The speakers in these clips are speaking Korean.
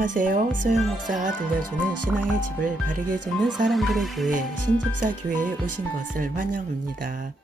안녕하세요. 소영 목사가 들려주는 신앙의 집을 바르게 짓는 사람들의 교회 신집사 교회에 오신 것을 환영합니다.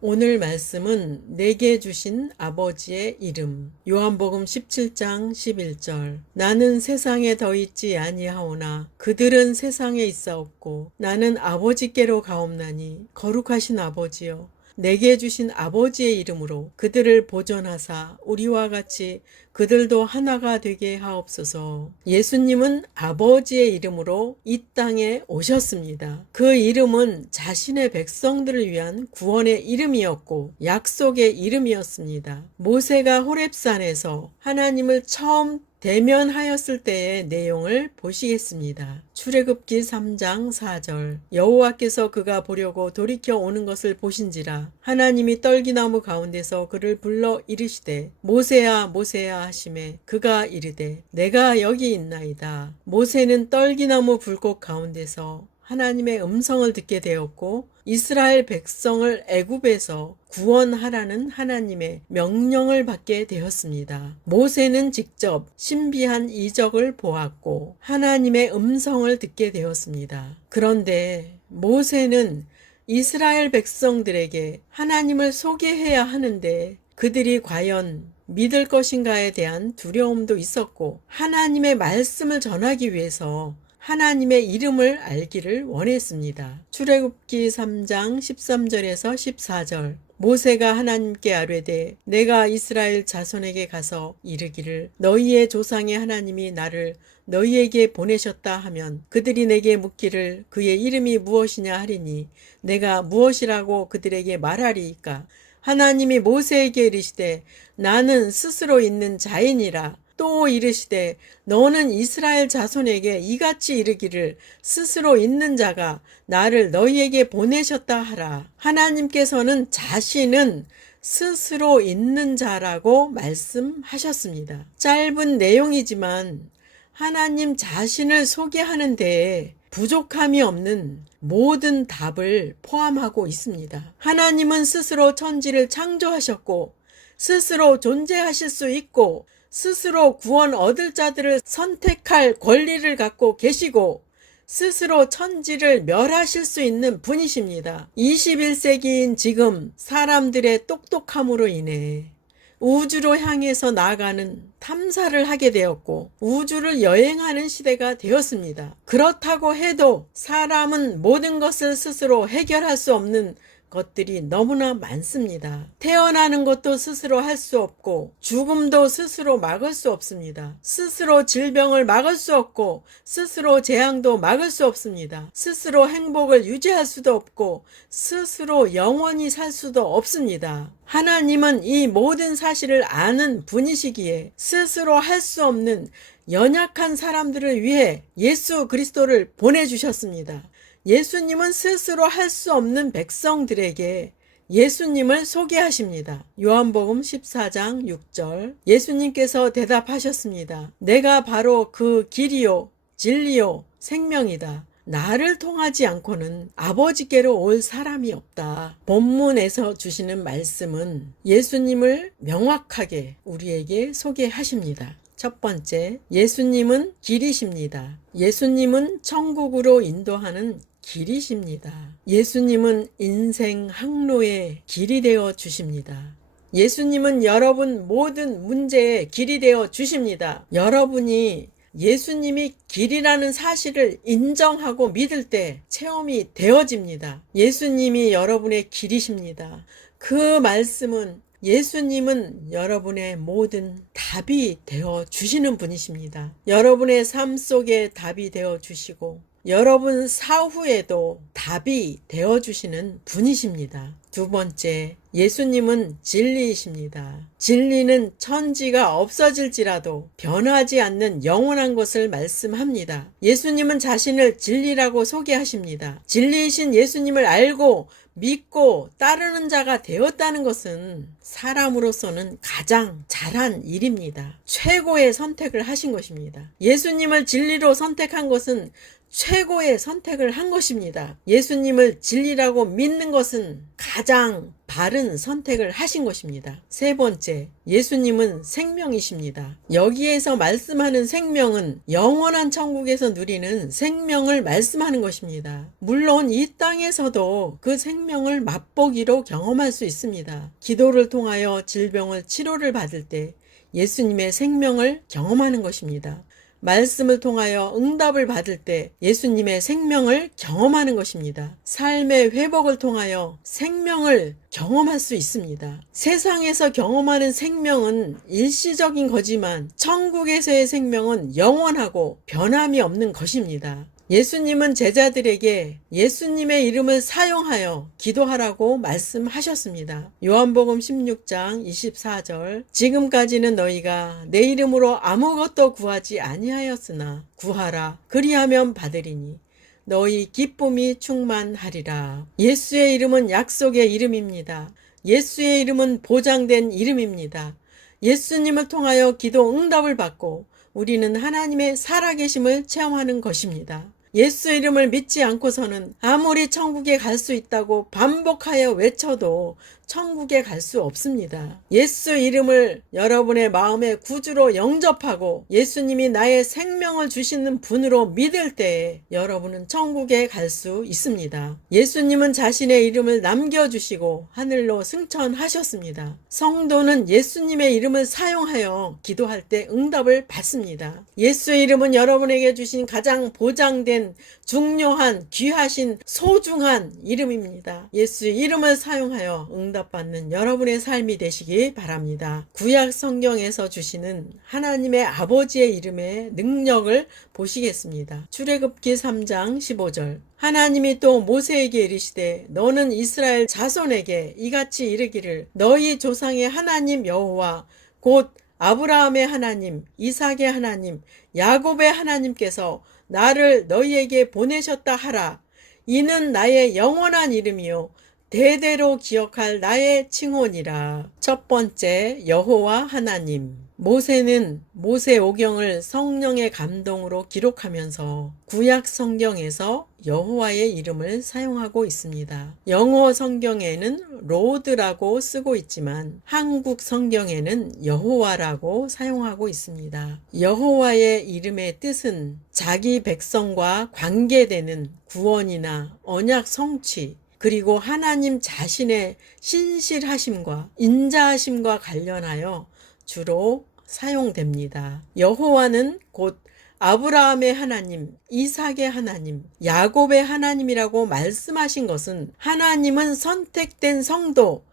오늘 말씀은 내게 주신 아버지의 이름. 요한복음 17장 11절. 나는 세상에 더 있지 아니하오나 그들은 세상에 있사옵고 나는 아버지께로 가옵나니 거룩하신 아버지여 내게 주신 아버지의 이름으로 그들을 보존하사 우리와 같이 그들도 하나가 되게 하옵소서. 예수님은 아버지의 이름으로 이 땅에 오셨습니다. 그 이름은 자신의 백성들을 위한 구원의 이름이었고 약속의 이름이었습니다. 모세가 호렙산에서 하나님을 처음 대면하였을 때의 내용을 보시겠습니다. 출애굽기 3장 4절. 여호와께서 그가 보려고 돌이켜 오는 것을 보신지라 하나님이 떨기나무 가운데서 그를 불러 이르시되 모세야 모세야 하시매 그가 이르되 내가 여기 있나이다. 모세는 떨기나무 불꽃 가운데서 하나님의 음성을 듣게 되었고 이스라엘 백성을 애굽에서 구원하라는 하나님의 명령을 받게 되었습니다. 모세는 직접 신비한 이적을 보았고 하나님의 음성을 듣게 되었습니다. 그런데 모세는 이스라엘 백성들에게 하나님을 소개해야 하는데 그들이 과연 믿을 것인가에 대한 두려움도 있었고 하나님의 말씀을 전하기 위해서 하나님의 이름을 알기를 원했습니다. 출애굽기 3장 13절에서 14절. 모세가 하나님께 아뢰되 내가 이스라엘 자손에게 가서 이르기를 너희의 조상의 하나님이 나를 너희에게 보내셨다 하면 그들이 내게 묻기를 그의 이름이 무엇이냐 하리니 내가 무엇이라고 그들에게 말하리이까. 하나님이 모세에게 이르시되 나는 스스로 있는 자이니라. 또 이르시되 너는 이스라엘 자손에게 이같이 이르기를 스스로 있는 자가 나를 너희에게 보내셨다 하라. 하나님께서는 자신은 스스로 있는 자라고 말씀하셨습니다. 짧은 내용이지만 하나님 자신을 소개하는 데에 부족함이 없는 모든 답을 포함하고 있습니다. 하나님은 스스로 천지를 창조하셨고 스스로 존재하실 수 있고 스스로 구원 얻을 자들을 선택할 권리를 갖고 계시고 스스로 천지를 멸하실 수 있는 분이십니다. 21세기인 지금 사람들의 똑똑함으로 인해 우주로 향해서 나아가는 탐사를 하게 되었고 우주를 여행하는 시대가 되었습니다. 그렇다고 해도 사람은 모든 것을 스스로 해결할 수 없는 것들이 너무나 많습니다. 태어나는 것도 스스로 할 수 없고 죽음도 스스로 막을 수 없습니다. 스스로 질병을 막을 수 없고 스스로 재앙도 막을 수 없습니다. 스스로 행복을 유지할 수도 없고 스스로 영원히 살 수도 없습니다. 하나님은 이 모든 사실을 아는 분이시기에 스스로 할 수 없는 연약한 사람들을 위해 예수 그리스도를 보내주셨습니다. 예수님은 스스로 할 수 없는 백성들에게 예수님을 소개하십니다. 요한복음 14장 6절. 예수님께서 대답하셨습니다. 내가 바로 그 길이요 진리요 생명이다. 나를 통하지 않고는 아버지께로 올 사람이 없다. 본문에서 주시는 말씀은 예수님을 명확하게 우리에게 소개하십니다. 첫 번째, 예수님은 길이십니다. 예수님은 천국으로 인도하는 길이십니다. 예수님은 인생 항로의 길이 되어 주십니다. 예수님은 여러분 모든 문제의 길이 되어 주십니다. 여러분이 예수님이 길이라는 사실을 인정하고 믿을 때 체험이 되어집니다. 예수님이 여러분의 길이십니다. 그 말씀은 예수님은 여러분의 모든 답이 되어 주시는 분이십니다. 여러분의 삶 속에 답이 되어 주시고 여러분 사후에도 답이 되어 주시는 분이십니다. 두 번째, 예수님은 진리이십니다. 진리는 천지가 없어질지라도 변하지 않는 영원한 것을 말씀합니다. 예수님은 자신을 진리라고 소개하십니다. 진리이신 예수님을 알고 믿고 따르는 자가 되었다는 것은 사람으로서는 가장 잘한 일입니다. 최고의 선택을 하신 것입니다. 예수님을 진리로 선택한 것은 최고의 선택을 한 것입니다. 예수님을 진리라고 믿는 것은 가장 바른 선택을 하신 것입니다. 세 번째, 예수님은 생명이십니다. 여기에서 말씀하는 생명은 영원한 천국에서 누리는 생명을 말씀하는 것입니다. 물론 이 땅에서도 그 생명을 맛보기로 경험할 수 있습니다. 기도를 통하여 질병을 치료를 받을 때 예수님의 생명을 경험하는 것입니다. 말씀을 통하여 응답을 받을 때 예수님의 생명을 경험하는 것입니다. 삶의 회복을 통하여 생명을 경험할 수 있습니다. 세상에서 경험하는 생명은 일시적인 거지만 천국에서의 생명은 영원하고 변함이 없는 것입니다. 예수님은 제자들에게 예수님의 이름을 사용하여 기도하라고 말씀하셨습니다. 요한복음 16장 24절 지금까지는 너희가 내 이름으로 아무것도 구하지 아니하였으나 구하라 그리하면 받으리니 너희 기쁨이 충만하리라. 예수의 이름은 약속의 이름입니다. 예수의 이름은 보장된 이름입니다. 예수님을 통하여 기도 응답을 받고 우리는 하나님의 살아계심을 체험하는 것입니다. 예수 이름을 믿지 않고서는 아무리 천국에 갈 수 있다고 반복하여 외쳐도 천국에 갈 수 없습니다. 예수 이름을 여러분의 마음의 구주로 영접하고 예수님이 나의 생명을 주시는 분으로 믿을 때에 여러분은 천국에 갈 수 있습니다. 예수님은 자신의 이름을 남겨주시고 하늘로 승천하셨습니다. 성도는 예수님의 이름을 사용하여 기도할 때 응답을 받습니다. 예수 이름은 여러분에게 주신 가장 보장된 중요한 귀하신 소중한 이름입니다. 예수 이름을 사용하여 응답받는 여러분의 삶이 되시기 바랍니다. 구약 성경에서 주시는 하나님의 아버지의 이름의 능력을 보시겠습니다. 출애굽기 3장 15절 하나님이 또 모세에게 이르시되 너는 이스라엘 자손에게 이같이 이르기를 너희 조상의 하나님 여호와 곧 아브라함의 하나님, 이삭의 하나님, 야곱의 하나님께서 나를 너희에게 보내셨다 하라. 이는 나의 영원한 이름이요 대대로 기억할 나의 칭호니라. 첫 번째, 여호와 하나님. 모세는 모세오경을 성령의 감동으로 기록하면서 구약 성경에서 여호와의 이름을 사용하고 있습니다. 영어 성경에는 로드라고 쓰고 있지만 한국 성경에는 여호와라고 사용하고 있습니다. 여호와의 이름의 뜻은 자기 백성과 관계되는 구원이나 언약 성취, 그리고 하나님 자신의 신실하심과 인자하심과 관련하여 주로 사용됩니다. 여호와는 곧 아브라함의 하나님, 이삭의 하나님, 야곱의 하나님이라고 말씀하신 것은 하나님은 선택된 성도,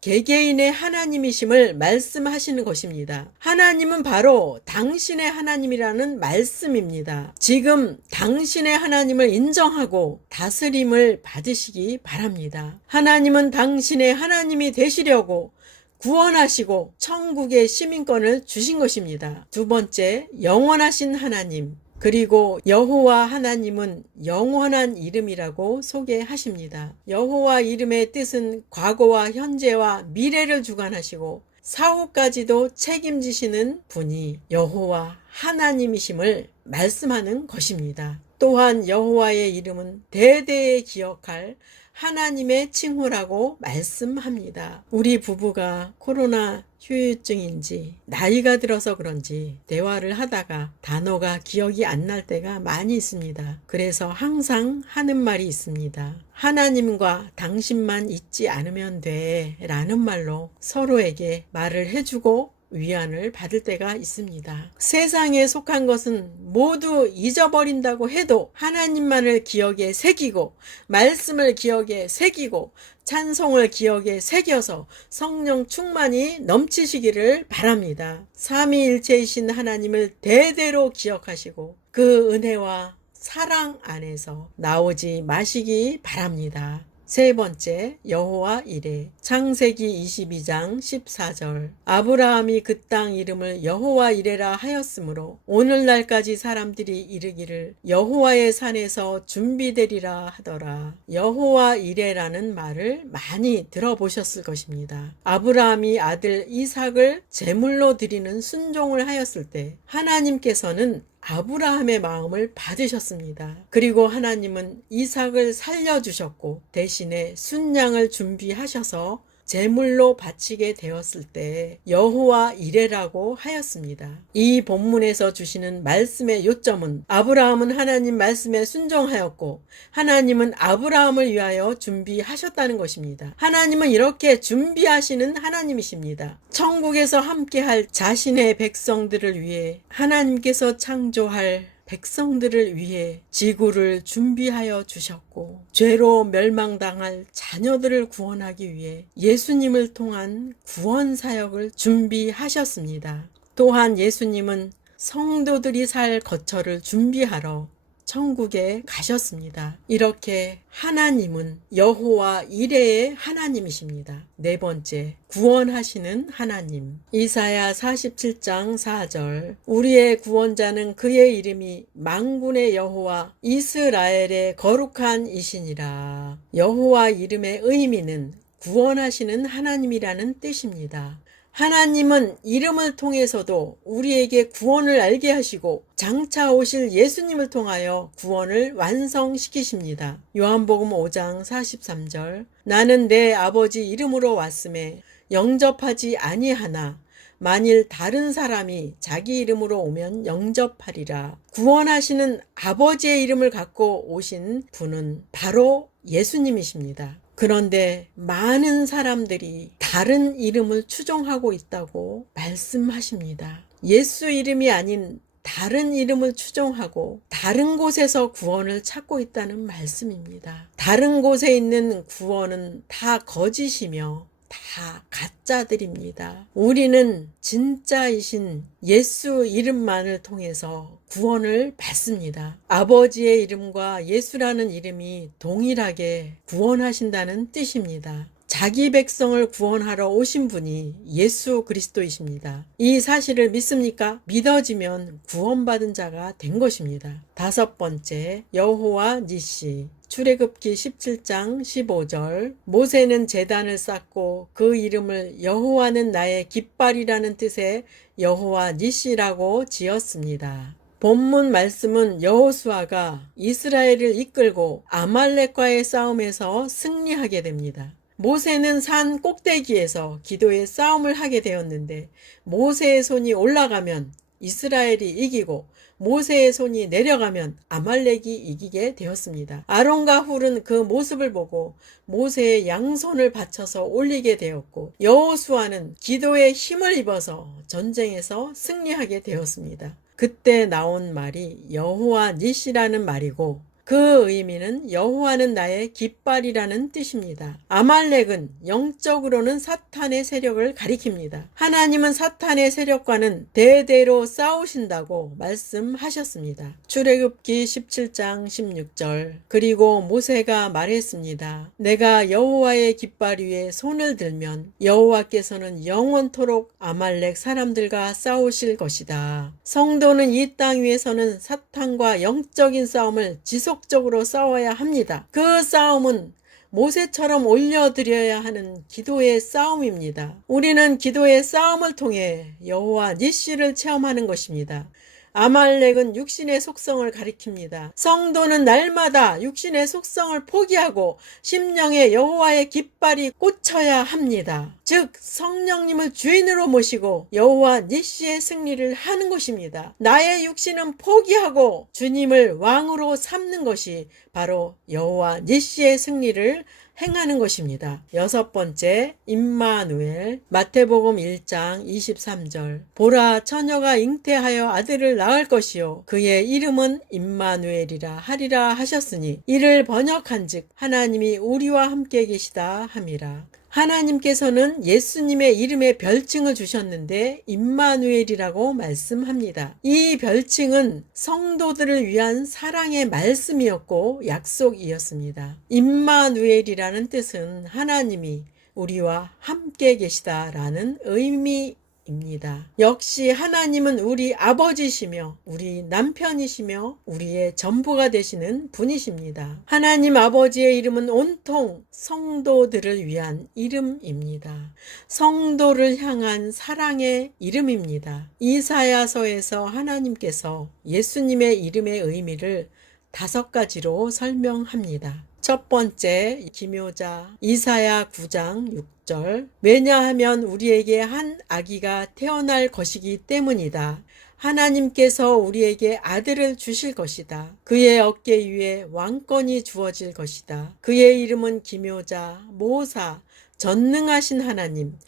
개개인의 하나님이심을 말씀하시는 것입니다. 하나님은 바로 당신의 하나님이라는 말씀입니다. 지금 당신의 하나님을 인정하고 다스림을 받으시기 바랍니다. 하나님은 당신의 하나님이 되시려고 구원하시고 천국의 시민권을 주신 것입니다. 두 번째, 영원하신 하나님. 그리고 여호와 하나님은 영원한 이름이라고 소개하십니다. 여호와 이름의 뜻은 과거와 현재와 미래를 주관하시고 사후까지도 책임지시는 분이 여호와 하나님이심을 말씀하는 것입니다. 또한 여호와의 이름은 대대에 기억할 하나님의 칭호라고 말씀합니다. 우리 부부가 코로나 후유증인지 나이가 들어서 그런지 대화를 하다가 단어가 기억이 안 날 때가 많이 있습니다. 그래서 항상 하는 말이 있습니다. 하나님과 당신만 잊지 않으면 돼 라는 말로 서로에게 말을 해주고 위안을 받을 때가 있습니다. 세상에 속한 것은 모두 잊어버린다고 해도 하나님만을 기억에 새기고 말씀을 기억에 새기고 찬송을 기억에 새겨서 성령 충만이 넘치시기를 바랍니다. 삼위일체이신 하나님을 대대로 기억하시고 그 은혜와 사랑 안에서 나오지 마시기 바랍니다. 세 번째, 여호와 이레. 창세기 22장 14절. 아브라함이 그 땅 이름을 여호와 이레라 하였으므로 오늘날까지 사람들이 이르기를 여호와의 산에서 준비되리라 하더라. 여호와 이레라는 말을 많이 들어보셨을 것입니다. 아브라함이 아들 이삭을 제물로 드리는 순종을 하였을 때 하나님께서는 아브라함의 마음을 받으셨습니다. 그리고 하나님은 이삭을 살려주셨고 대신에 순양을 준비하셔서 제물로 바치게 되었을 때 여호와 이레라고 하였습니다. 이 본문에서 주시는 말씀의 요점은 아브라함은 하나님 말씀에 순종하였고 하나님은 아브라함을 위하여 준비하셨다는 것입니다. 하나님은 이렇게 준비하시는 하나님이십니다. 천국에서 함께할 자신의 백성들을 위해 하나님께서 창조할 백성들을 위해 지구를 준비하여 주셨고 죄로 멸망당할 자녀들을 구원하기 위해 예수님을 통한 구원 사역을 준비하셨습니다. 또한 예수님은 성도들이 살 거처를 준비하러 천국에 가셨습니다. 이렇게 하나님은 여호와 이레의 하나님이십니다. 네 번째, 구원하시는 하나님. 이사야 47장 4절. 우리의 구원자는 그의 이름이 만군의 여호와 이스라엘의 거룩한 이시니라. 여호와 이름의 의미는 구원하시는 하나님이라는 뜻입니다. 하나님은 이름을 통해서도 우리에게 구원을 알게 하시고 장차 오실 예수님을 통하여 구원을 완성시키십니다. 요한복음 5장 43절. 나는 내 아버지 이름으로 왔음에 영접하지 아니하나 만일 다른 사람이 자기 이름으로 오면 영접하리라. 구원하시는 아버지의 이름을 갖고 오신 분은 바로 예수님이십니다. 그런데 많은 사람들이 다른 이름을 추종하고 있다고 말씀하십니다. 예수 이름이 아닌 다른 이름을 추종하고 다른 곳에서 구원을 찾고 있다는 말씀입니다. 다른 곳에 있는 구원은 다 거짓이며 다 가짜들입니다. 우리는 진짜이신 예수 이름만을 통해서 구원을 받습니다. 아버지의 이름과 예수라는 이름이 동일하게 구원하신다는 뜻입니다. 자기 백성을 구원하러 오신 분이 예수 그리스도이십니다. 이 사실을 믿습니까? 믿어지면 구원받은 자가 된 것입니다. 다섯 번째, 여호와 니시. 출애굽기 17장 15절. 모세는 제단을 쌓고 그 이름을 여호와는 나의 깃발이라는 뜻의 여호와 니시라고 지었습니다. 본문 말씀은 여호수아가 이스라엘을 이끌고 아말렉과의 싸움에서 승리하게 됩니다. 모세는 산 꼭대기에서 기도의 싸움을 하게 되었는데 모세의 손이 올라가면 이스라엘이 이기고 모세의 손이 내려가면 아말렉이 이기게 되었습니다. 아론과 훌은 그 모습을 보고 모세의 양손을 받쳐서 올리게 되었고 여호수아는 기도의 힘을 입어서 전쟁에서 승리하게 되었습니다. 그때 나온 말이 여호와 니시라는 말이고 그 의미는 여호와는 나의 깃발이라는 뜻입니다. 아말렉은 영적으로는 사탄의 세력을 가리킵니다. 하나님은 사탄의 세력과는 대대로 싸우신다고 말씀하셨습니다. 출애굽기 17장 16절. 그리고 모세가 말했습니다. 내가 여호와의 깃발 위에 손을 들면 여호와께서는 영원토록 아말렉 사람들과 싸우실 것이다. 성도는 이 땅 위에서는 사탄과 영적인 싸움을 지속적으로 싸워야 합니다. 그 싸움은 모세처럼 올려드려야 하는 기도의 싸움입니다. 우리는 기도의 싸움을 통해 여호와 니시를 체험하는 것입니다. 아말렉은 육신의 속성을 가리킵니다. 성도는 날마다 육신의 속성을 포기하고 심령에 여호와의 깃발이 꽂혀야 합니다. 즉 성령님을 주인으로 모시고 여호와 니시의 승리를 하는 것입니다. 나의 육신은 포기하고 주님을 왕으로 삼는 것이 바로 여호와 니시의 승리를 행하는 것입니다. 여섯 번째, 임마누엘. 마태복음 1장 23절. 보라, 처녀가 잉태하여 아들을 낳을 것이요 그의 이름은 임마누엘이라 하리라 하셨으니 이를 번역한즉 하나님이 우리와 함께 계시다 함이라. 하나님께서는 예수님의 이름에 별칭을 주셨는데 임마누엘이라고 말씀합니다. 이 별칭은 성도들을 위한 사랑의 말씀이었고 약속이었습니다. 임마누엘이라는 뜻은 하나님이 우리와 함께 계시다라는 의미입니다. 역시 하나님은 우리 아버지시며 우리 남편이시며 우리의 전부가 되시는 분이십니다. 하나님 아버지의 이름은 온통 성도들을 위한 이름입니다. 성도를 향한 사랑의 이름입니다. 이사야서에서 하나님께서 예수님의 이름의 의미를 5가지로 설명합니다. 첫 번째, 기묘자 이사야 9장 6절. 왜냐하면 우리에게 한 아기가 태어날 것이기 때문이다. 하나님께서 우리에게 아들을 주실 것이다. 그의 어깨 위에 왕권이 주어질 것이다. 그의 이름은 기묘자, 모사, 전능하신 하나님,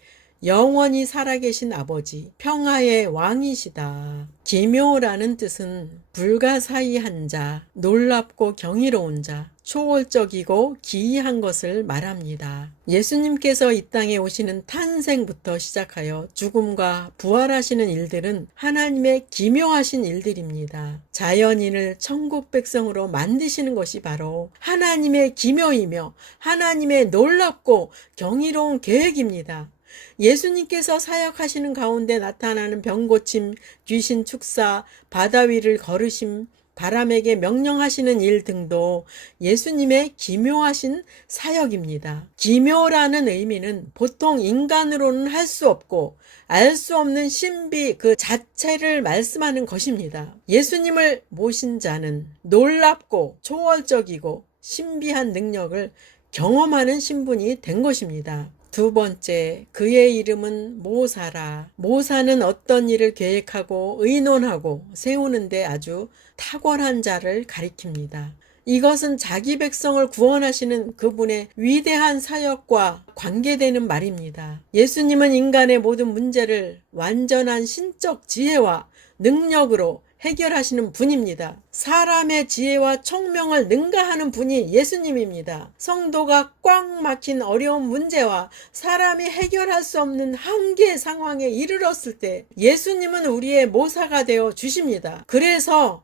영원히 살아계신 아버지, 평화의 왕이시다. 기묘라는 뜻은 불가사의한 자, 놀랍고 경이로운 자, 초월적이고 기이한 것을 말합니다. 예수님께서 이 땅에 오시는 탄생부터 시작하여 죽음과 부활하시는 일들은 하나님의 기묘하신 일들입니다. 자연인을 천국 백성으로 만드시는 것이 바로 하나님의 기묘이며 하나님의 놀랍고 경이로운 계획입니다. 예수님께서 사역하시는 가운데 나타나는 병고침, 귀신 축사, 바다 위를 걸으심, 바람에게 명령하시는 일 등도 예수님의 기묘하신 사역입니다. 기묘라는 의미는 보통 인간으로는 할 수 없고 알 수 없는 신비 그 자체를 말씀하는 것입니다. 예수님을 모신 자는 놀랍고 초월적이고 신비한 능력을 경험하는 신분이 된 것입니다. 두 번째, 그의 이름은 모사라. 모사는 어떤 일을 계획하고 의논하고 세우는데 아주 탁월한 자를 가리킵니다. 이것은 자기 백성을 구원하시는 그분의 위대한 사역과 관계되는 말입니다. 예수님은 인간의 모든 문제를 완전한 신적 지혜와 능력으로 해결하시는 분입니다. 사람의 지혜와 총명을 능가하는 분이 예수님입니다. 성도가 꽉 막힌 어려운 문제와 사람이 해결할 수 없는 한계의 상황에 이르렀을 때 예수님은 우리의 모사가 되어 주십니다. 그래서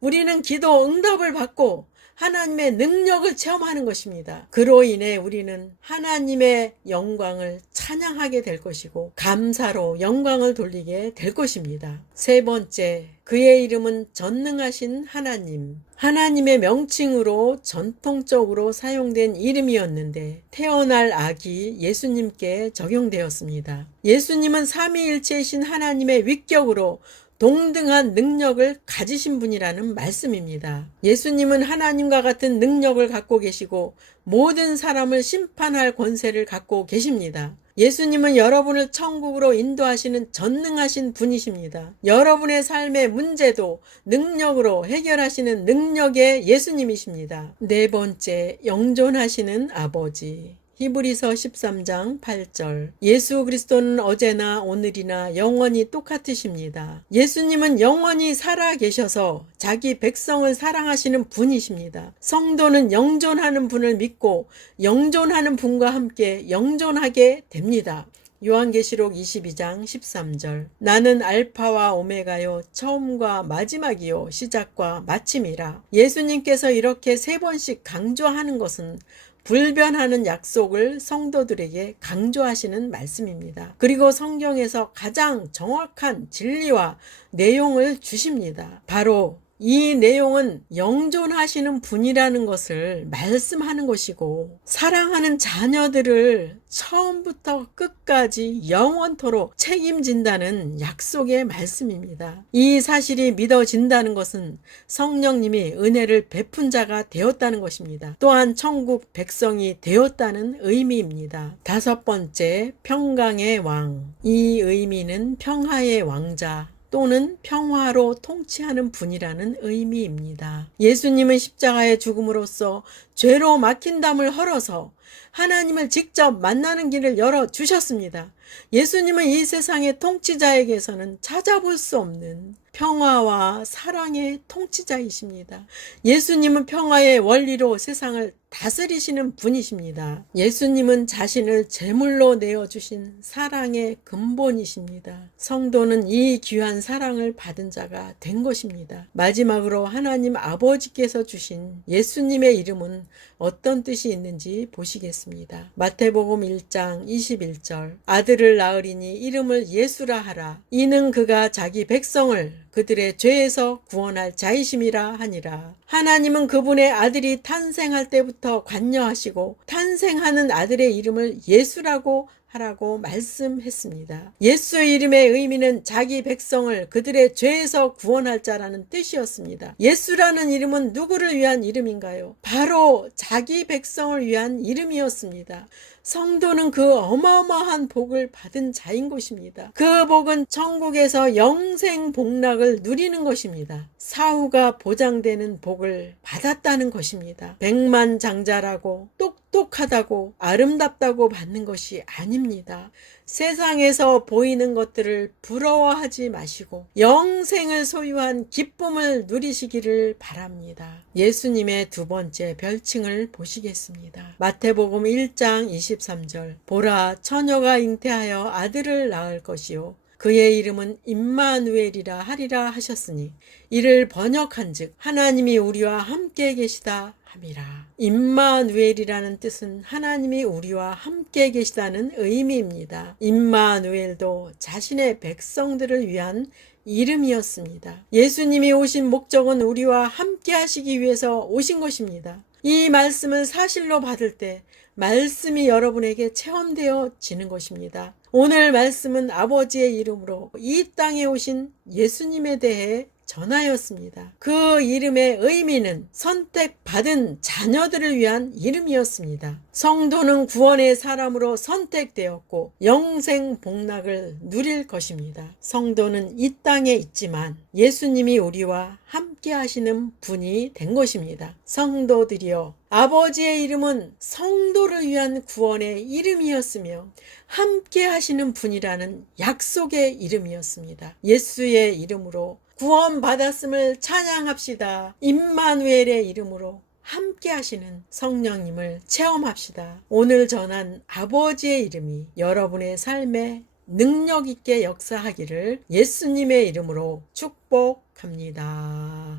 우리는 기도 응답을 받고 하나님의 능력을 체험하는 것입니다. 그로 인해 우리는 하나님의 영광을 찬양하게 될 것이고 감사로 영광을 돌리게 될 것입니다. 세 번째, 그의 이름은 전능하신 하나님. 하나님의 명칭으로 전통적으로 사용된 이름이었는데 태어날 아기 예수님께 적용되었습니다. 예수님은 삼위일체이신 하나님의 위격으로 동등한 능력을 가지신 분이라는 말씀입니다. 예수님은 하나님과 같은 능력을 갖고 계시고 모든 사람을 심판할 권세를 갖고 계십니다. 예수님은 여러분을 천국으로 인도하시는 전능하신 분이십니다. 여러분의 삶의 문제도 능력으로 해결하시는 능력의 예수님이십니다. 네 번째, 영존하시는 아버지. 히브리서 13장 8절. 예수 그리스도는 어제나 오늘이나 영원히 똑같으십니다. 예수님은 영원히 살아 계셔서 자기 백성을 사랑하시는 분이십니다. 성도는 영존하는 분을 믿고 영존하는 분과 함께 영존하게 됩니다. 요한계시록 22장 13절. 나는 알파와 오메가요 처음과 마지막이요 시작과 마침이라. 예수님께서 이렇게 3번씩 강조하는 것은 불변하는 약속을 성도들에게 강조하시는 말씀입니다. 그리고 성경에서 가장 정확한 진리와 내용을 주십니다. 바로 이 내용은 영존하시는 분이라는 것을 말씀하는 것이고 사랑하는 자녀들을 처음부터 끝까지 영원토록 책임진다는 약속의 말씀입니다. 이 사실이 믿어진다는 것은 성령님이 은혜를 베푼 자가 되었다는 것입니다. 또한 천국 백성이 되었다는 의미입니다. 다섯 번째, 평강의 왕. 이 의미는 평화의 왕자 또는 평화로 통치하는 분이라는 의미입니다. 예수님은 십자가의 죽음으로써 죄로 막힌 담을 헐어서 하나님을 직접 만나는 길을 열어주셨습니다. 예수님은 이 세상의 통치자에게서는 찾아볼 수 없는 평화와 사랑의 통치자이십니다. 예수님은 평화의 원리로 세상을 다스리시는 분이십니다. 예수님은 자신을 제물로 내어주신 사랑의 근본이십니다. 성도는 이 귀한 사랑을 받은 자가 된 것입니다. 마지막으로 하나님 아버지께서 주신 예수님의 이름은 어떤 뜻이 있는지 보시겠습니다. 마태복음 1장 21절 아들을 낳으리니 이름을 예수라 하라. 이는 그가 자기 백성을 그들의 죄에서 구원할 자이심이라 하니라. 하나님은 그분의 아들이 탄생할 때부터 관여하시고 탄생하는 아들의 이름을 예수라고 하라고 말씀했습니다. 예수의 이름의 의미는 자기 백성을 그들의 죄에서 구원할 자라는 뜻이었습니다. 예수라는 이름은 누구를 위한 이름인가요? 바로 자기 백성을 위한 이름이었습니다. 성도는 그 어마어마한 복을 받은 자인 것입니다. 그 복은 천국에서 영생 복락을 누리는 것입니다. 사후가 보장되는 복을 받았다는 것입니다. 백만장자라고 똑똑하다고 아름답다고 받는 것이 아닙니다. 세상에서 보이는 것들을 부러워하지 마시고 영생을 소유한 기쁨을 누리시기를 바랍니다. 예수님의 두 번째 별칭을 보시겠습니다. 마태복음 1장 23절 보라 처녀가 잉태하여 아들을 낳을 것이요 그의 이름은 임마누엘이라 하리라 하셨으니 이를 번역한즉 하나님이 우리와 함께 계시다 함이라. 임마누엘이라는 뜻은 하나님이 우리와 함께 계시다는 의미입니다. 임마누엘도 자신의 백성들을 위한 이름이었습니다. 예수님이 오신 목적은 우리와 함께 하시기 위해서 오신 것입니다. 이 말씀을 사실로 받을 때 말씀이 여러분에게 체험되어지는 것입니다. 오늘 말씀은 아버지의 이름으로 이 땅에 오신 예수님에 대해 전하였습니다. 그 이름의 의미는 선택받은 자녀들을 위한 이름이었습니다. 성도는 구원의 사람으로 선택되었고 영생 복락을 누릴 것입니다. 성도는 이 땅에 있지만 예수님이 우리와 함께 하시는 분이 된 것입니다. 성도들이여 아버지의 이름은 성도를 위한 구원의 이름이었으며 함께 하시는 분이라는 약속의 이름이었습니다. 예수의 이름으로 구원받았음을 찬양합시다. 임마누엘의 이름으로 함께 하시는 성령님을 체험합시다. 오늘 전한 아버지의 이름이 여러분의 삶에 능력 있게 역사하기를 예수님의 이름으로 축복합니다.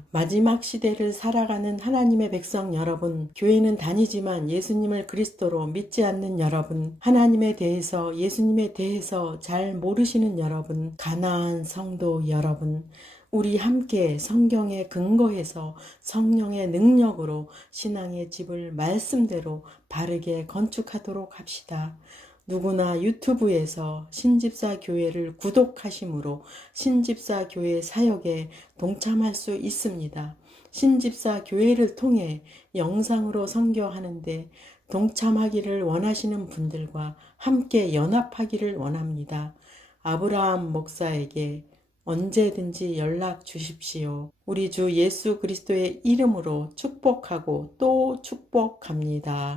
마지막 시대를 살아가는 하나님의 백성 여러분, 교회는 다니지만 예수님을 그리스도로 믿지 않는 여러분, 하나님에 대해서 예수님에 대해서 잘 모르시는 여러분, 가나안 성도 여러분, 우리 함께 성경에 근거해서 성령의 능력으로 신앙의 집을 말씀대로 바르게 건축하도록 합시다. 누구나 유튜브에서 신집사 교회를 구독하심으로 신집사 교회 사역에 동참할 수 있습니다. 신집사 교회를 통해 영상으로 선교하는데 동참하기를 원하시는 분들과 함께 연합하기를 원합니다. 아브라함 목사에게 언제든지 연락 주십시오. 우리 주 예수 그리스도의 이름으로 축복하고 또 축복합니다.